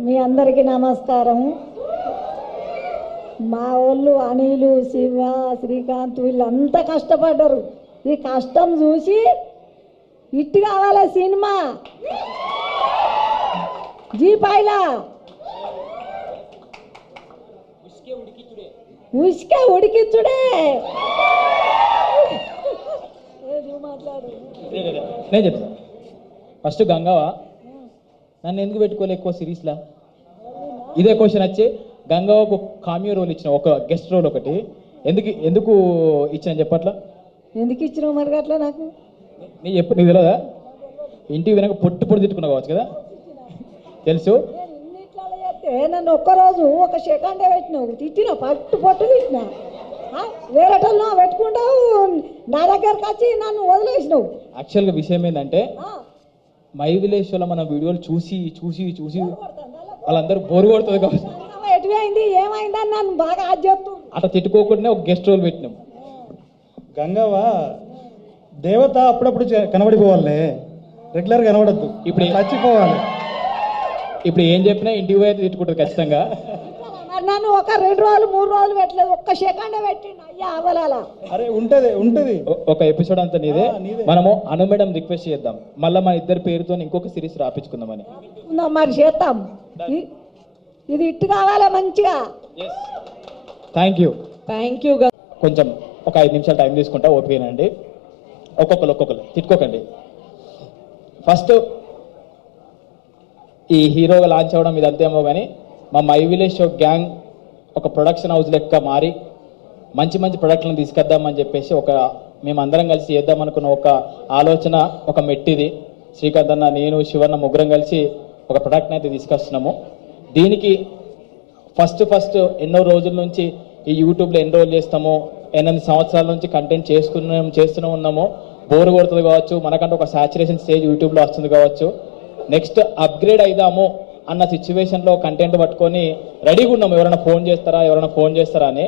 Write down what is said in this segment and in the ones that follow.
మీ అందరికీ నమస్కారం. మా వాళ్ళు అనిలు, శివ, శ్రీకాంత్ వీళ్ళంతా కష్టపడ్డారు. ఈ కష్టం చూసి ఇట్టు కావాలి సినిమా జీపాయిలా ఉసుకే ఉడికిచ్చుడే. మాట్లాడు. నేను చెప్తాను. ఫస్ట్ గంగవ్వ నన్ను ఎందుకు పెట్టుకోలే ఎక్కువ సిరీస్లా? ఇదే క్వశ్చన్ వచ్చి గంగవ్వకు కామియో రోల్ ఇచ్చిన, ఒక గెస్ట్ రోల్ ఒకటి ఎందుకు ఇచ్చిన చెప్పట్లా? ఎందుకు ఇచ్చినావు మరి అట్లా? నాకు నీకు తెలియదా? ఇంటికి వెనక పొట్టు తిట్టుకున్నావు కావచ్చు కదా, తెలుసు. నన్ను ఒక్కరోజు ఒక సెకండే పెట్టినావు, తిట్టినా, పొట్టు తిట్టినా. వేరేటల్లో పెట్టుకుంటావు, నా దగ్గరకు వచ్చి నన్ను వదిలేసినావు. యాక్చువల్గా విషయం ఏంటంటే మై విలేజ్లో మన వీడియోలు చూసి చూసి చూసి వాళ్ళందరూ బోరు కొడుతుంది కావచ్చు. ఎటువైంది ఏమైందని నన్ను బాగా అది చెప్తూ అట్లా తిట్టుకోకుండా ఒక గెస్ట్ రోల్ పెట్టినాం. గంగవ్వ దేవత అప్పుడప్పుడు కనబడిపోవాలి, రెగ్యులర్ కనబడద్దు. ఇప్పుడు చచ్చిపోవాలి. ఇప్పుడు ఏం చెప్పినా ఇంటికి పోయి తిట్టుకుంటుంది ఖచ్చితంగా. నన్ను ఒక 2 రోజులు 3 రోజులు పెట్టలేదు, ఒక్క సెకండే పెట్టిండు. అయ్యా అవలాలా. అరే ఉంటది ఒక ఎపిసోడ్ అంతా నీదే. మనము అను మేడం రిక్వెస్ట్ చేద్దాం, మళ్ళీ మన ఇద్దరి పేరుతో ఇంకొక సిరీస్ రాపించుకుందామని. మరి చేద్దాం. ఇది ఇట్టు కావాలా మంచిగా. Thank you. Thank you. కొంచెం ఒక 5 నిమిషాలు టైం తీసుకుంటా, ఓకేనండి? ఒక్కొక్కరు తిట్టుకోకండి. ఫస్ట్ ఈ హీరోగా లాంచ్ అవ్వడం ఇది అంతేమో కానీ మా మై విలేజ్ షో గ్యాంగ్ ఒక ప్రొడక్షన్ హౌస్ లెక్క మారి మంచి మంచి ప్రొడక్ట్లను తీసుకొద్దామని చెప్పేసి మేమందరం కలిసి చేద్దామనుకున్న ఒక ఆలోచన, ఒక మెట్టిది. శ్రీకాంత్ అన్న, నేను, శివన్న ముగ్గురం కలిసి ఒక ప్రొడక్ట్ని అయితే తీసుకొస్తున్నాము. దీనికి ఫస్ట్ ఎన్నో రోజుల నుంచి ఈ యూట్యూబ్లో ఎన్రోల్ చేస్తాము, 8 సంవత్సరాల నుంచి కంటెంట్ చేస్తూనే ఉన్నాము. బోర్ కొడుతుంది కావచ్చు, మనకంటే ఒక సాచురేషన్ స్టేజ్ యూట్యూబ్లో వస్తుంది కావచ్చు. నెక్స్ట్ అప్గ్రేడ్ అయిదాము అన్న సిచ్యువేషన్లో కంటెంట్ పట్టుకొని రెడీగా ఉన్నాము. ఎవరైనా ఫోన్ చేస్తారా అని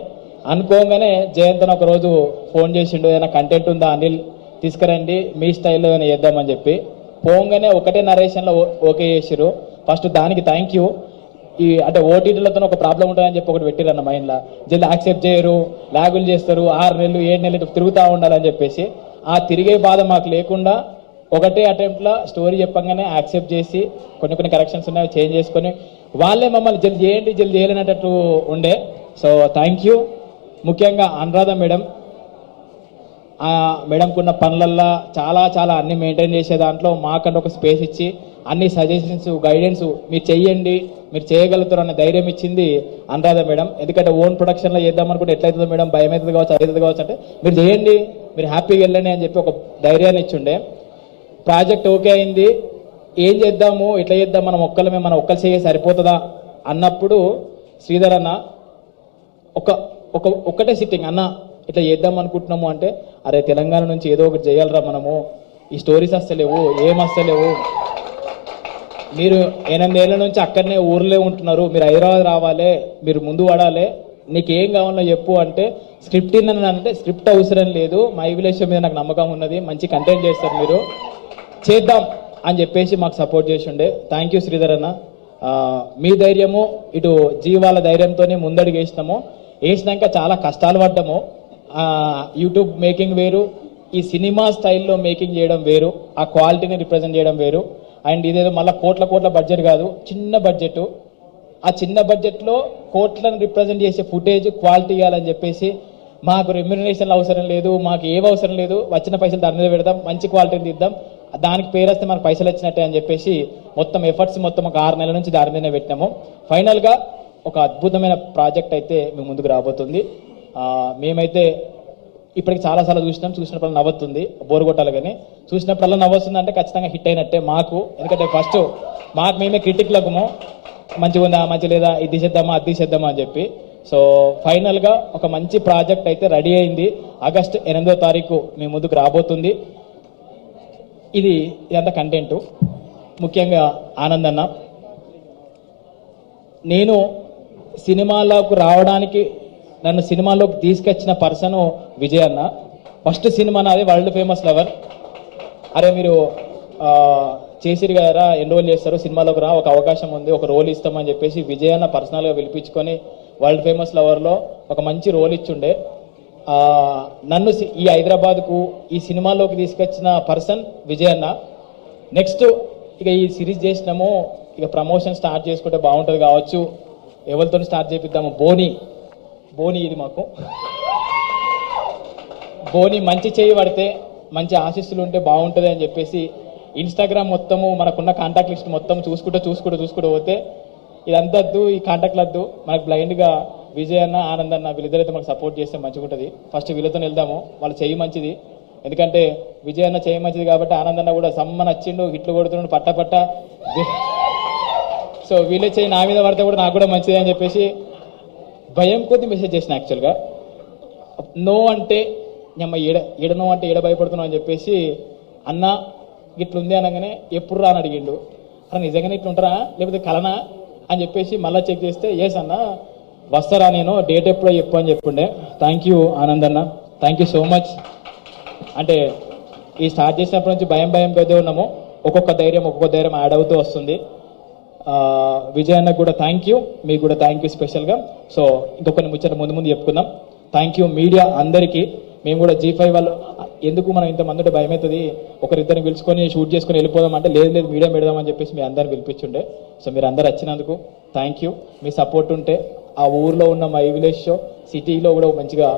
అనుకోగానే జయంత్ అని ఒకరోజు ఫోన్ చేసిండు, ఏదైనా కంటెంట్ ఉందా అనిల్ తీసుకురండి, మీ స్టైల్లో ఏమైనా చేద్దామని చెప్పి. పోగానే ఒకటే నరేషన్లో ఓకే చేసిరు. ఫస్ట్ దానికి థ్యాంక్ యూ. అంటే ఓటీటీలతో ఒక ప్రాబ్లం ఉంటుందని చెప్పి ఒకటి పెట్టిరన్న మైండ్లో, జల్ది యాక్సెప్ట్ చేయరు, లాగులు చేస్తారు, 6 నెలలు 7 నెలలు తిరుగుతూ ఉండాలని చెప్పేసి. ఆ తిరిగే బాధ మాకు లేకుండా ఒకటే అటెంప్ట్లో స్టోరీ చెప్పంగానే యాక్సెప్ట్ చేసి కొన్ని కరెక్షన్స్ ఉన్నాయి చేంజ్ చేసుకొని వాళ్ళే మమ్మల్ని జల్ది చేయలేనట్టు ఉండే. So thank you. ముఖ్యంగా అనురాధ మేడం, ఆ మేడంకున్న పనులల్లో చాలా అన్ని మెయింటైన్ చేసే దాంట్లో మాకంటే ఒక స్పేస్ ఇచ్చి అన్ని సజెషన్స్, గైడెన్స్ మీరు చెయ్యండి, మీరు చేయగలుగుతారు అన్న ధైర్యం ఇచ్చింది అనురాధ మేడం. ఎందుకంటే ఓన్ ప్రొడక్షన్లో చేద్దామనుకుంటే ఎట్లయితుందో మేడం, భయం అవుతుంది కావచ్చు, అవుతుంది కావచ్చు అంటే మీరు చేయండి, మీరు హ్యాపీగా వెళ్ళండి అని చెప్పి ఒక ధైర్యాన్ని ఇచ్చిండే. ప్రాజెక్ట్ ఓకే అయింది, ఏం చేద్దాము, ఎట్లా చేద్దాం, మనం ఒక్కరు చేయ సరిపోతుందా అన్నప్పుడు శ్రీధర్ అన్న ఒక్కటే సిట్టింగ్, అన్న ఇట్లా చేద్దాం అనుకుంటున్నాము అంటే, అరే తెలంగాణ నుంచి ఏదో ఒకటి చేయాలరా మనము, ఈ స్టోరీస్ వస్తలేవు, ఏం వస్తలేవు, మీరు 8 ఏళ్ళ నుంచి అక్కడనే ఊర్లే ఉంటున్నారు, మీరు హైదరాబాద్ రావాలి, మీరు ముందు పడాలి, నీకు ఏం కావాలో చెప్పు అంటే స్క్రిప్ట్ అంటే స్క్రిప్ట్ అవసరం లేదు, మై విలేజ్ మీద నాకు నమ్మకం ఉన్నది, మంచి కంటెంట్ చేస్తారు, మీరు చేద్దాం అని చెప్పేసి మాకు సపోర్ట్ చేసి ఉండే. థ్యాంక్ యూ శ్రీధర్ అన్న. మీ ధైర్యము, ఇటు జీవాల ధైర్యంతోనే ముందడుగు వేసినాక చాలా కష్టాలు పడ్డాము. యూట్యూబ్ మేకింగ్ వేరు, ఈ సినిమా స్టైల్లో మేకింగ్ చేయడం వేరు, ఆ క్వాలిటీని రిప్రజెంట్ చేయడం వేరు. అండ్ ఇదేదో మళ్ళీ కోట్ల బడ్జెట్ కాదు, చిన్న బడ్జెట్. ఆ చిన్న బడ్జెట్లో కోట్లను రిప్రజెంట్ చేసే ఫుటేజ్ క్వాలిటీ ఇవ్వాలని చెప్పేసి మాకు రెమ్యునరేషన్లు అవసరం లేదు, మాకు ఏం అవసరం లేదు, వచ్చిన పైసలు దాని మీద పెడదాం, మంచి క్వాలిటీని తీద్దాం, దానికి పేరు వస్తే మనకు పైసలు వచ్చినట్టే అని చెప్పేసి మొత్తం ఎఫర్ట్స్ మొత్తం ఒక 6 నెలల నుంచి దాని మీదనే పెట్టినాము. ఫైనల్గా ఒక అద్భుతమైన ప్రాజెక్ట్ అయితే మేము ముందుకు రాబోతుంది. మేమైతే ఇప్పటికి చాలాసార్లు చూసినప్పుడు నవ్వుతుంది, బోరు కొట్టాలి, కానీ చూసినప్పుడల్లా నవ్వుతుంది అంటే ఖచ్చితంగా హిట్ అయినట్టే మాకు. ఎందుకంటే ఫస్ట్ మాకు మేమే క్రిటిక్లము, మంచిగా ఉందా, మంచి లేదా, ఇది చేద్దామా అది చేద్దామా అని చెప్పి. సో ఫైనల్గా ఒక మంచి ప్రాజెక్ట్ అయితే రెడీ అయింది. ఆగస్టు 8వ తారీఖు మీ ముందుకు రాబోతుంది. ఇదంతా కంటెంటు. ముఖ్యంగా ఆనందన్న, నేను సినిమాలోకి రావడానికి నన్ను సినిమాలోకి తీసుకొచ్చిన పర్సన్ విజయ్ అన్న. ఫస్ట్ సినిమా నాది వరల్డ్ ఫేమస్ లవర్. అరే మీరు చేసిరు కదరా, ఎన్రోల్ చేస్తారు, సినిమాలోకి రా, ఒక అవకాశం ఉంది, ఒక రోల్ ఇస్తామని చెప్పేసి విజయ్ అన్న పర్సనల్గా పిలిపించుకొని వరల్డ్ ఫేమస్ లవర్లో ఒక మంచి రోల్ ఇచ్చుండే. నన్ను ఈ హైదరాబాద్కు ఈ సినిమాలోకి తీసుకొచ్చిన పర్సన్ విజయ్ అన్న. నెక్స్ట్ ఇక ఈ సిరీస్ చేసినాము, ఇక ప్రమోషన్ స్టార్ట్ చేసుకుంటే బాగుంటుంది కావచ్చు, ఎవరితో స్టార్ట్ చేపిద్దాము, బోని ఇది మాకు బోని మంచి చేయి పడితే మంచి ఆశీస్సులు ఉంటే బాగుంటుంది అని చెప్పేసి ఇన్స్టాగ్రామ్ మొత్తము మనకున్న కాంటాక్ట్ లిస్ట్ మొత్తం చూసుకుంటూ పోతే ఇదంతా వద్దు, ఈ కాంటాక్ట్లు వద్దు, మనకు బ్లైండ్గా విజయ్ అన్న ఆనంద్ అన్న వీళ్ళిద్దరైతే మనకు సపోర్ట్ చేస్తే మంచిగా ఉంటుంది. ఫస్ట్ వీళ్ళతో వెళ్దాము, వాళ్ళ చెయ్యి మంచిది, ఎందుకంటే విజయ్ అన్న చెయ్యి మంచిది కాబట్టి ఆనంద్ అన్న కూడా సమ్మని వచ్చిండు, హిట్లు కొడుతున్నాడు పట్ట. సో వీళ్ళే చెయ్యి నా మీద పడితే కూడా నాకు కూడా మంచిది అని చెప్పేసి భయం కొద్ది మెసేజ్ చేసిన. యాక్చువల్గా నో అంటే అమ్మ ఏడ నో అంటే ఏడ భయపడుతున్నావు అని చెప్పేసి అన్న ఇట్లుంది అనగానే ఎప్పుడు రా అని అడిగిండు. అన్న నిజంగానే ఇట్లుంటారా లేకపోతే కలనా అని చెప్పేసి మళ్ళీ చెక్ చేస్తే ఎస్ అన్న వస్తారా, నేను డేట్ ఎప్పుడో చెప్పు అని చెప్పుండే. థ్యాంక్ యూ ఆనంద్ అన్న, థ్యాంక్ యూ సో మచ్. అంటే ఈ స్టార్ట్ చేసినప్పటి నుంచి భయంతో ఉన్నాము, ఒక్కొక్క ధైర్యం యాడ్ అవుతూ వస్తుంది. విజయ్ అన్నకు కూడా థ్యాంక్ యూ, మీకు కూడా థ్యాంక్ యూ స్పెషల్గా. సో ఇంకొకరిని ముచ్చట ముందు చెప్పుకుందాం. థ్యాంక్ యూ మీడియా అందరికీ. మేము కూడా G5 వాళ్ళు ఎందుకు మనం ఇంతమంది ఉంటే భయం అవుతుంది, ఒకరిద్దరిని పిలుచుకొని షూట్ చేసుకొని వెళ్ళిపోదాం అంటే లేదు మీడియా పెడదామని చెప్పేసి మీ అందరిని పిలిపించుండే. సో మీరు అందరు వచ్చినందుకు థ్యాంక్ యూ. మీ సపోర్ట్ ఉంటే ఆ ఊర్లో ఉన్న మై విలేజ్ షో సిటీలో కూడా మంచిగా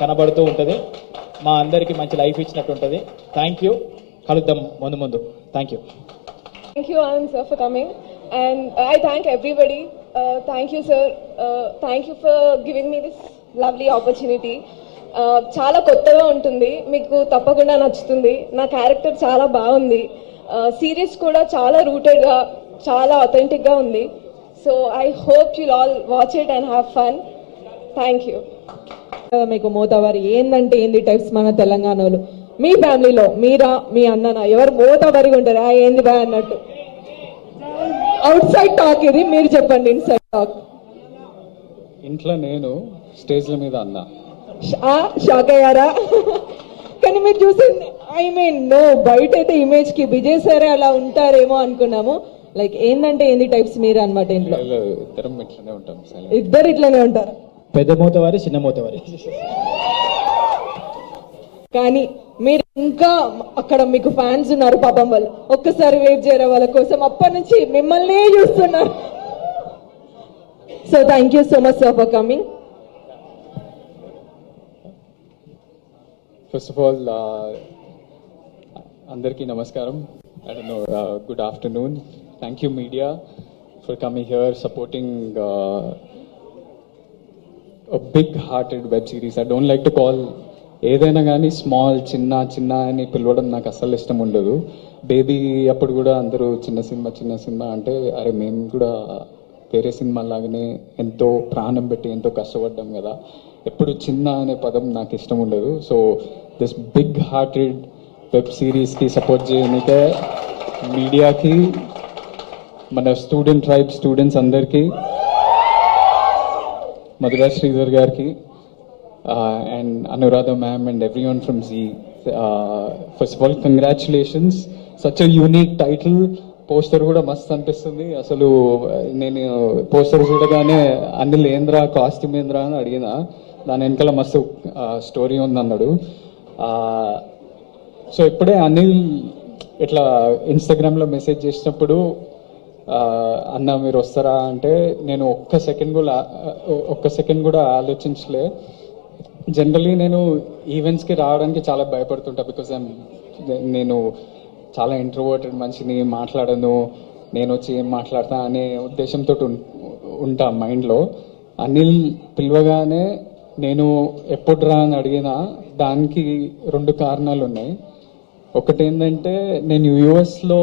కనబడుతూ ఉంటుంది, మా అందరికీ మంచి లైఫ్ ఇచ్చినట్టు ఉంటుంది. థ్యాంక్ యూ, కలుద్దాం ముందు. Thank you. Thank you, Anand sir, for coming. And I thank everybody. Thank you, sir. Thank you for giving me this lovely opportunity. చాలా కొత్తగా ఉంటుంది, మీకు తప్పకుండా నచ్చుతుంది. నా క్యారెక్టర్ చాలా బాగుంది, సిరీస్ కూడా చాలా రూటెడ్గా చాలా అథెంటిక్గా ఉంది. So I hope you'll all watch it and have fun. Thank you. మీకు మోతావారి ఏందంటే ఏంది టైప్స్ మన తెలంగాణలో. మీ ఫ్యామిలీలో మీరా మీ అన్ననా ఎవరు మోతావారిగా ఉంటారా ఏంది బా అన్నట్టు అవుట్ సైడ్ టాక్ ఇది, మీరు చెప్పండి ఇన్సైడ్ టాక్. ఇంట్లో నేను, స్టేజ్ల మీద అన్న. షాక్ అయ్యారా? కానీ మీరు చూసింది నో బయట అయితే ఇమేజ్ కి విజయ్ సరే అలా ఉంటారేమో అనుకున్నాము. లైక్ ఏందంటే ఏంది టైప్స్ మీరు అనమాట ఇంట్లో? ఇద్దరం ఇట్లనే ఉంటాం, ఇద్దరు ఇట్లనే ఉంటారు, పెద్ద మోతవారి చిన్న మోతవారి. కానీ మీరు ఇంకా అక్కడ మీకు ఫ్యాన్స్ ఉన్నారు పాపం, వాళ్ళు ఒక్కసారి వెయిట్ చేయరా వాళ్ళ కోసం, అప్పటి నుంచి మిమ్మల్ని చూస్తున్నారు. So thank you so much sir for coming. First of all అందరికీ నమస్కారం. Good afternoon. Thank you media for coming here, supporting a big hearted web series. I don't like to call ఏదైనా కానీ స్మాల్ చిన్న అని పిలవడం నాకు అస్సలు ఇష్టం ఉండదు. బేబీ అప్పుడు కూడా అందరూ చిన్న సినిమా అంటే అరే మేము కూడా వేరే సినిమా లాగానే ఎంతో ప్రాణం పెట్టి ఎంతో కష్టపడ్డాం కదా, ఎప్పుడు చిన్న అనే పదం నాకు ఇష్టం ఉండదు. So this big hearted web సిరీస్కి సపోర్ట్ చేయడానికే మీడియాకి, మన స్టూడెంట్స్ అందరికీ, మధురా శ్రీధర్ గారికి and Anuradha ma'am and everyone from Z. First of all, congratulations. Such a unique title. Poster కూడా మస్తు అనిపిస్తుంది. అసలు నేను పోస్టర్ చూడగానే అనిల్ ఏంద్రా కాస్ట్యూమ్ ఏంద్రా అని అడిగిన, దాని వెనకాల మస్తు స్టోరీ ఉంది అన్నాడు. సో ఇప్పుడే అనిల్ ఇట్లా ఇన్స్టాగ్రామ్లో మెసేజ్ చేసినప్పుడు అన్న మీరు వస్తారా అంటే నేను ఒక్క సెకండ్ కూడా ఆలోచించలే. జనరలీ నేను ఈవెంట్స్కి రావడానికి చాలా భయపడుతుంటా, బికాజ్ నేను చాలా ఇంట్రోవర్టెడ్ మనిషిని, మాట్లాడను, నేను వచ్చి ఏం మాట్లాడతా అనే ఉద్దేశంతో ఉంటా మైండ్లో. అనిల్ పిలవగానే నేను ఎప్పుడు రా అని అడిగినా దానికి 2 కారణాలు ఉన్నాయి. ఒకటి ఏంటంటే నేను యుఎస్లో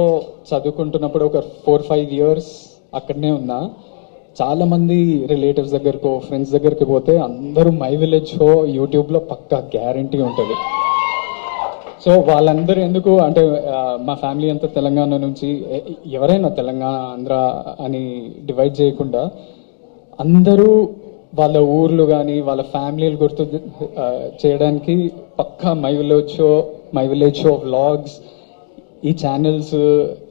చదువుకుంటున్నప్పుడు ఒక 4-5 ఇయర్స్ అక్కడనే ఉన్నా. చాలామంది రిలేటివ్స్ దగ్గరకో ఫ్రెండ్స్ దగ్గరికి పోతే అందరూ మై విలేజ్ షో యూట్యూబ్లో పక్కా గ్యారంటీ ఉంటుంది. సో వాళ్ళందరూ ఎందుకు అంటే మా ఫ్యామిలీ అంతా తెలంగాణ నుంచి, ఎవరైనా తెలంగాణ ఆంధ్ర అని డివైడ్ చేయకుండా అందరూ వాళ్ళ ఊర్లు కానీ వాళ్ళ ఫ్యామిలీలు గుర్తు చేయడానికి పక్కా మై విలేజ్ షో వ్లాగ్స్ ఈ ఛానల్స్,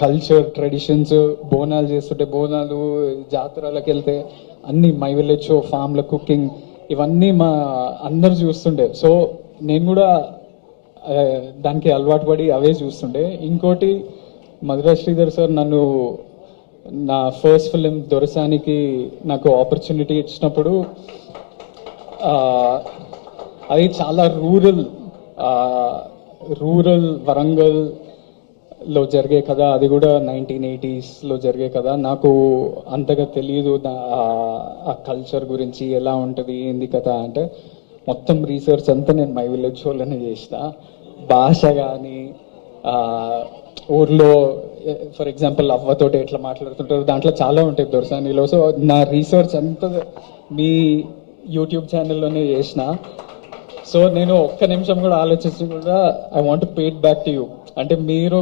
కల్చర్, ట్రెడిషన్స్, బోనాలు చేస్తుంటే బోనాలు, జాతరలకు వెళ్తే అన్ని మై విలేజ్ షో, ఫామ్ల కుకింగ్, ఇవన్నీ మా అందరు చూస్తుండే. సో నేను కూడా దానికి అలవాటు పడి అవే చూస్తుండే. ఇంకోటి, మధుర శ్రీధర్ సార్ నన్ను నా ఫస్ట్ ఫిలిం దొరసానికి నాకు ఆపర్చునిటీ ఇచ్చినప్పుడు అది చాలా రూరల్ వరంగల్లో జరిగే కథ, అది కూడా 1980s జరిగే కథ. నాకు అంతగా తెలియదు ఆ కల్చర్ గురించి, ఎలా ఉంటుంది ఏంది కథ అంటే. మొత్తం రీసెర్చ్ అంతా నేను మై విలేజ్ షోలోనే చేసిన. భాష కానీ, ఊర్లో ఫర్ ఎగ్జాంపుల్ అవ్వతోటి ఎట్లా మాట్లాడుతుంటారు, దాంట్లో చాలా ఉంటాయి దొరసానిలో. సో నా రీసెర్చ్ అంతా మీ యూట్యూబ్ ఛానల్లోనే చేసిన. సో నేను ఒక్క నిమిషం కూడా ఆలోచించి కూడా I want pay it back to you. అంటే మీరు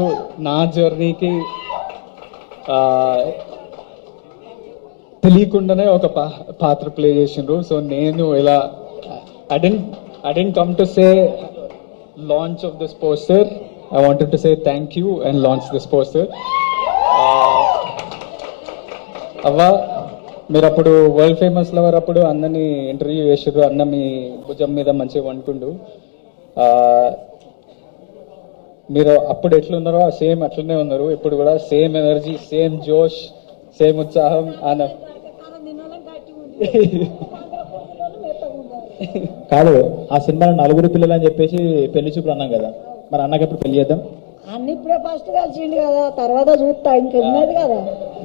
నా జర్నీకి తెలియకుండానే ఒక పాత్ర ప్లే చేసిండ్రు. సో నేను ఇలా I didn't come to say launch of this poster. I wanted to say thank you and launch this poster. అవ్వ, మీరు అప్పుడు వరల్డ్ ఫేమస్ లవర్ అప్పుడు అన్నని ఇంటర్వ్యూ చేసారు. అన్న మీ భుజం మీద మంచిగా వండుకుండు. మీరు అప్పుడు ఎట్లున్నారో సేమ్ అట్లనే ఉన్నారు. ఇప్పుడు కూడా సేమ్ ఎనర్జీ, సేమ్ జోష్, సేమ్ ఉత్సాహం. కాదు, ఆ సినిమాలో నలుగురు పిల్లలు అని చెప్పేసి పెళ్లి చూపులు అన్నాం కదా, మరి అన్నకి ఎప్పుడు పెళ్లి చేద్దాం? అన్ని ఇప్పుడే ఫస్ట్ కలిసిండు కదా, తర్వాత చూస్తా. ఇంకా ఉన్నది కదా,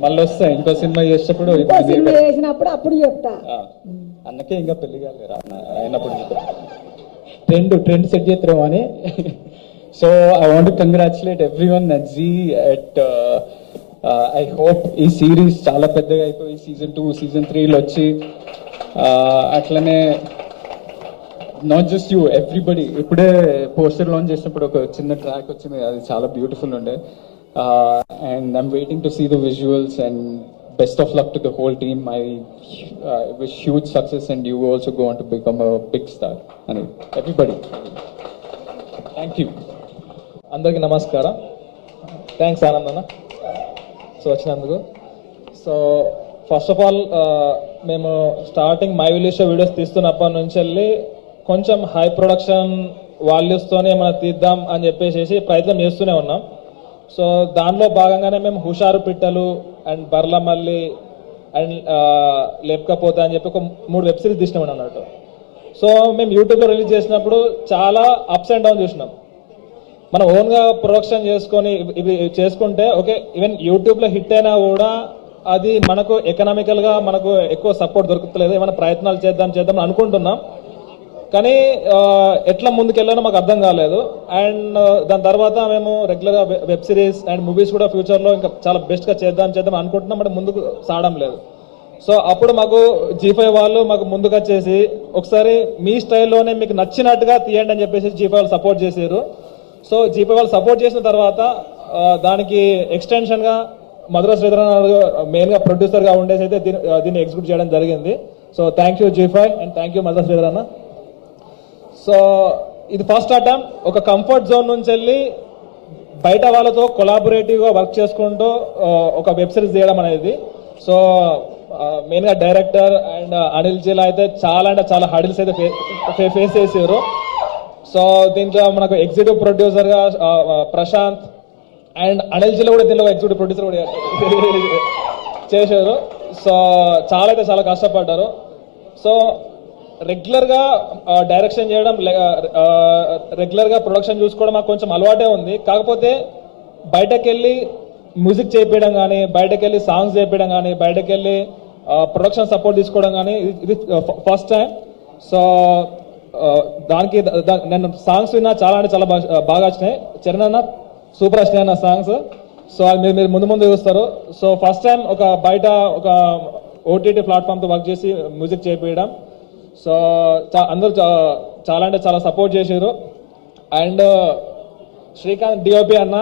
మళ్ళీ వస్తా ఇంకో సినిమా చేసేటప్పుడు. ఇంకో సినిమా చేసినప్పుడు అప్పుడు చెప్తా. అన్నకే ఇంకా పెళ్లి కాలేరా అయినప్పుడు ట్రెండ్ సెట్ చేస్తారేమో అని. So I want to congratulate everyone at Zee at I hope ఈ సిరీస్ చాలా పెద్దగా అయిపోయి సీజన్ 2, సీజన్ 3 వచ్చి అట్లనే నాట్ జస్ట్ యూ, ఎవ్రీబడి. ఇప్పుడే పోస్టర్ లాంచ్ చేసినప్పుడు ఒక చిన్న ట్రాక్ వచ్చింది, అది చాలా బ్యూటిఫుల్ ఉండే. And I'm waiting to see the visuals and best of luck to the whole team. I wish huge success and you also go on to become a big star అని everybody. Thank you. అందరికీ నమస్కారం. Thanks Anand అన్న so వచ్చినందుకు. So first of all మేము starting my village show videos తీస్తున్నప్పటి నుంచి వెళ్ళి కొంచెం హై ప్రొడక్షన్ వాల్యూస్తోనే మనం తీద్దాం అని చెప్పేసి ప్రయత్నం చేస్తూనే ఉన్నాం. సో దానిలో భాగంగానే మేము హుషారు పిట్టలు అండ్ బర్లమల్లి అండ్ లేపకపోతే అని చెప్పి ఒక 3 వెబ్ సిరీస్ తీసినాం అన్నట్టు. సో మేము యూట్యూబ్లో రిలీజ్ చేసినప్పుడు చాలా అప్స్ అండ్ డౌన్ చూసినాం. మనం ఓన్గా ప్రొడక్షన్ చేసుకొని ఇవి చేసుకుంటే ఓకే, ఈవెన్ యూట్యూబ్లో హిట్ అయినా కూడా అది మనకు ఎకనామికల్గా మనకు ఎక్కువ సపోర్ట్ దొరుకుతలేదు. ఏమైనా ప్రయత్నాలు చేద్దాం అనుకుంటున్నాం, కానీ ఎట్లా ముందుకెళ్ళానో మాకు అర్థం కాలేదు. అండ్ దాని తర్వాత మేము రెగ్యులర్గా వెబ్ సిరీస్ అండ్ మూవీస్ కూడా ఫ్యూచర్లో ఇంకా చాలా బెస్ట్గా చేద్దాం అనుకుంటున్నాం, అంటే ముందుకు సాగడం లేదు. సో అప్పుడు మాకు G5 వాళ్ళు మాకు ముందుకు వచ్చేసి ఒకసారి మీ స్టైల్లోనే మీకు నచ్చినట్టుగా తీయండి అని చెప్పేసి G5 వాళ్ళు సపోర్ట్ చేశారు. సో G5 వాళ్ళు సపోర్ట్ చేసిన తర్వాత దానికి ఎక్స్టెన్షన్గా మధుర శ్రీధర్ మెయిన్గా ప్రొడ్యూసర్గా ఉండేసి అయితే దీన్ని ఎగ్జిక్యూట్ చేయడం జరిగింది. So thank you G5 and thank you Madhura Sridhar అన్న. సో ఇది ఫస్ట్ అటెంప్ట్, ఒక కంఫర్ట్ జోన్ నుంచి వెళ్ళి బయట వాళ్ళతో కొలాబొరేటివ్గా వర్క్ చేసుకుంటూ ఒక వెబ్ సిరీస్ తీయడం అనేది. సో మెయిన్గా డైరెక్టర్ అండ్ అనిల్ జిలా అయితే చాలా హడిల్స్ అయితే ఫేస్ చేసారు. సో దీంట్లో మనకు ఎగ్జిక్యూటివ్ ప్రొడ్యూసర్గా ప్రశాంత్ అండ్ అనిల్ జిల్లా కూడా దీనిలో ఎగ్జిక్యూటివ్ ప్రొడ్యూసర్ కూడా చేశారు. సో చాలా కష్టపడ్డారు. సో రెగ్యులర్గా డైరెక్షన్ చేయడం, రెగ్యులర్గా ప్రొడక్షన్ చూసుకోవడం మాకు కొంచెం అలవాటే ఉంది. కాకపోతే బయటకు వెళ్ళి మ్యూజిక్ చేయించడం కానీ, బయటకు వెళ్ళి సాంగ్స్ చేయించడం కానీ, బయటకు వెళ్ళి ప్రొడక్షన్ సపోర్ట్ తీసుకోవడం కానీ ఇది ఫస్ట్ టైం. సో దానికి నేను సాంగ్స్ విన్నా చాలా బాగా వచ్చినాయి. చరణ్ అన్న సూపర్ వచ్చినాయి అన్న సాంగ్స్. సో మీరు ముందు చూస్తారు. సో ఫస్ట్ టైం ఒక బయట ఒక OTT ప్లాట్ఫామ్తో వర్క్ చేసి మ్యూజిక్ చేయించడం. సో అందరూ చాలా సపోర్ట్ చేశారు. అండ్ శ్రీకాంత్ DOP అన్న,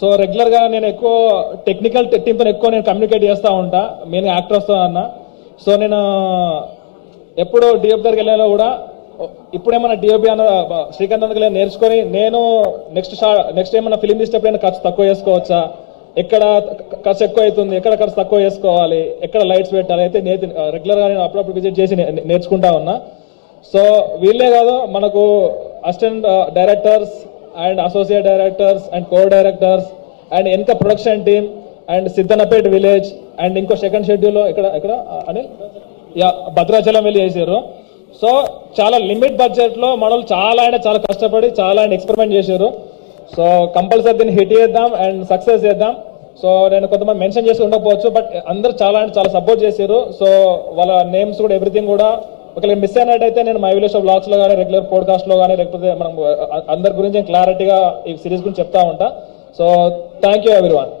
సో రెగ్యులర్గా నేను ఎక్కువ టెక్నికల్ టీంతో ఎక్కువ నేను కమ్యూనికేట్ చేస్తూ ఉంటా, మెయిన్గా యాక్టర్స్తో అన్న. సో నేను ఎప్పుడు DOP దగ్గరికి వెళ్ళినా కూడా ఇప్పుడు ఏమైనా డిఓపి అన్న శ్రీకాంత్ అన్నగా నేర్చుకొని నేను నెక్స్ట్ ఏమైనా ఫిలిం తీసేటప్పుడు ఖర్చు తక్కువ చేసుకోవచ్చా, ఎక్కడ ఖర్చు ఎక్కువ అవుతుంది, ఎక్కడ ఖర్చు తక్కువ చేసుకోవాలి, ఎక్కడ లైట్స్ పెట్టాలి అయితే రెగ్యులర్గా నేను అప్పుడప్పుడు విజిట్ చేసి నేర్చుకుంటా ఉన్నా. సో వీళ్ళే కాదు, మనకు assistant directors and associate directors and co directors and ఇంకా production team and Siddhanpet village and ఇంకో సెకండ్ షెడ్యూల్లో ఇక్కడ అని భద్రాచలం వెళ్ళి చేశారు. సో చాలా లిమిట్ బడ్జెట్లో మనలు చాలా కష్టపడి చాలా ఎక్స్పెరిమెంట్ చేశారు. సో కంపల్సరీ దీన్ని హిట్ చేద్దాం అండ్ సక్సెస్ చేద్దాం. సో నేను కొంతమంది మెన్షన్ చేసి ఉండకపోవచ్చు, బట్ అందరూ చాలా సపోర్ట్ చేశారు. సో వాళ్ళ నేమ్స్ కూడా ఎవ్రీథింగ్ కూడా ఒకవేళ మిస్ అయినట్టయితే నేను మై విలేజ్ బ్లాగ్స్లో కానీ రెగ్యులర్ పోడ్కాస్ట్లో కానీ లేకపోతే మనం అందరి గురించి క్లారిటీగా ఈ సిరీస్ గురించి చెప్తా ఉంటా. So thank you everyone.